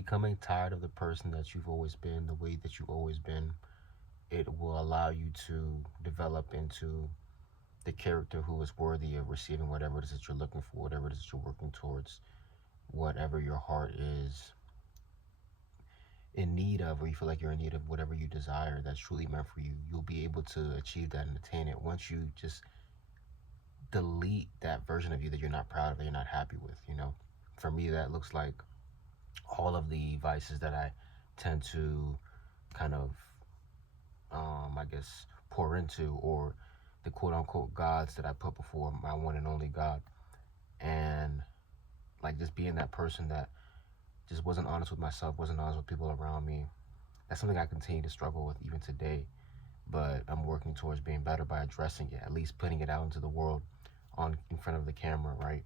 becoming tired of the person that you've always been, the way that you've always been, it will allow you to develop into the character who is worthy of receiving whatever it is that you're looking for, whatever it is that you're working towards, whatever your heart is in need of, or you feel like you're in need of, whatever you desire that's truly meant for you. You'll be able to achieve that and attain it once you just delete that version of you that you're not proud of, that you're not happy with. For me, that looks like all of the vices that I tend to kind of, I guess, pour into, or the quote unquote gods that I put before my one and only God. And like just being that person that just wasn't honest with myself, wasn't honest with people around me. That's something I continue to struggle with even today. But I'm working towards being better by addressing it, at least putting it out into the world in front of the camera, right?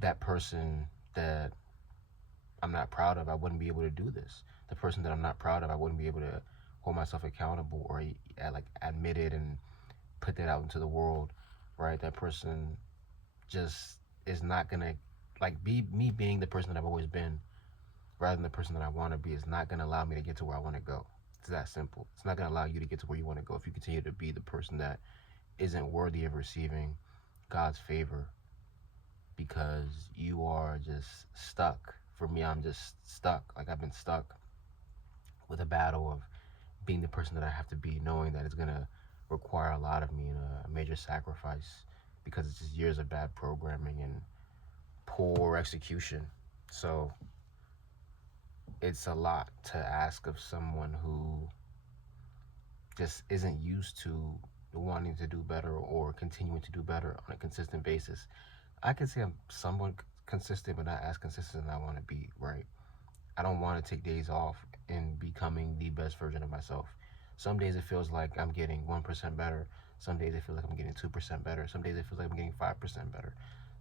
That person that I'm not proud of, I wouldn't be able to do this. The person that I'm not proud of, I wouldn't be able to hold myself accountable, or like admit it and put that out into the world, right? That person just is not gonna, like, be me. Being the person that I've always been rather than the person that I want to be is not gonna allow me to get to where I want to go. It's that simple. It's not gonna allow you to get to where you want to go if you continue to be the person that isn't worthy of receiving God's favor, because you are just stuck. For me, I'm just stuck. Like, I've been stuck with a battle of being the person that I have to be, knowing that it's gonna require a lot of me and a major sacrifice, because it's just years of bad programming and poor execution. So it's a lot to ask of someone who just isn't used to wanting to do better or continuing to do better on a consistent basis. I can say I'm somewhat consistent, but not as consistent as I want to be, right? I don't want to take days off in becoming the best version of myself. Some days it feels like I'm getting 1% better. Some days it feels like I'm getting 2% better. Some days it feels like I'm getting 5% better.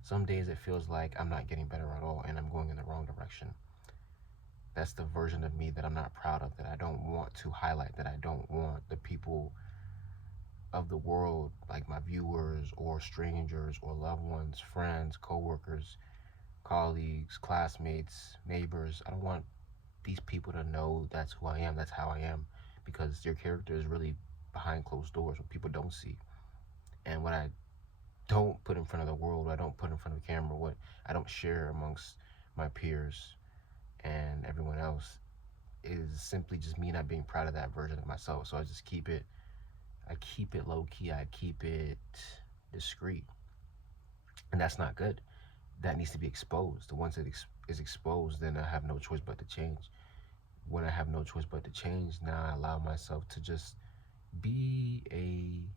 Some days it feels like I'm not getting better at all and I'm going in the wrong direction. That's the version of me that I'm not proud of, that I don't want to highlight, that I don't want the people of the world, like my viewers or strangers or loved ones, friends, coworkers, colleagues, classmates, neighbors. I don't want these people to know that's who I am, that's how I am, because your character is really behind closed doors, what people don't see. And what I don't put in front of the world, what I don't put in front of the camera, what I don't share amongst my peers and everyone else, is simply just me not being proud of that version of myself. So I keep it low key, I keep it discreet. And that's not good. That needs to be exposed. Once it is exposed, then I have no choice but to change. When I have no choice but to change, now I allow myself to just be a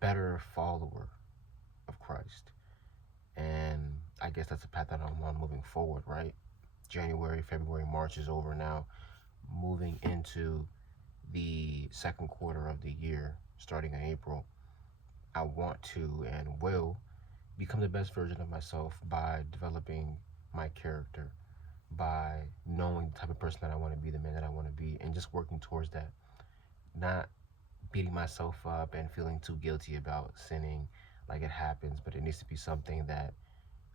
better follower of Christ. And I guess that's the path that I'm on moving forward, right? January, February, March is over now. Moving into the second quarter of the year, starting in April, I want to and will become the best version of myself by developing my character, by knowing the type of person that I want to be, the man that I want to be, and just working towards that. Not beating myself up and feeling too guilty about sinning like it happens, but it needs to be something that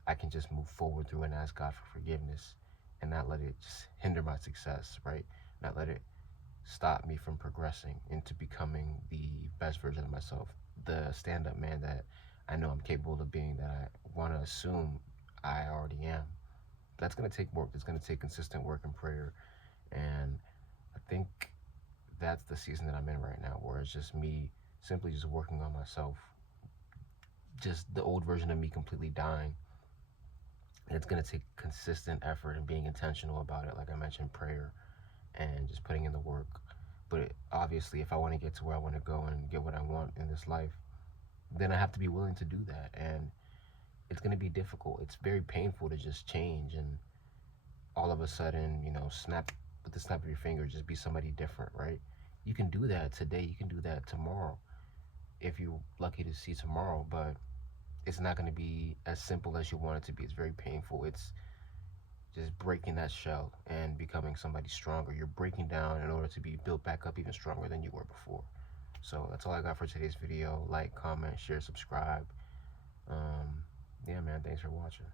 I can just move forward through and ask God for forgiveness and not let it just hinder my success, right? Not let it stop me from progressing into becoming the best version of myself, the stand up man that I know I'm capable of being, that I want to assume I already am. That's going to take work. It's going to take consistent work and prayer. And I think that's the season that I'm in right now, where it's just me simply just working on myself, just the old version of me completely dying. And it's going to take consistent effort and being intentional about it. Like I mentioned, prayer and just putting in the work. But obviously, if I want to get to where I want to go and get what I want in this life, then I have to be willing to do that. And it's going to be difficult. It's very painful to just change and all of a sudden, snap with the snap of your finger, just be somebody different, right? You can do that today. You can do that tomorrow if you're lucky to see tomorrow, but it's not going to be as simple as you want it to be. It's very painful. It's just breaking that shell and becoming somebody stronger. You're breaking down in order to be built back up even stronger than you were before. So that's all I got for today's video. Like, comment, share, subscribe. Yeah, man, thanks for watching.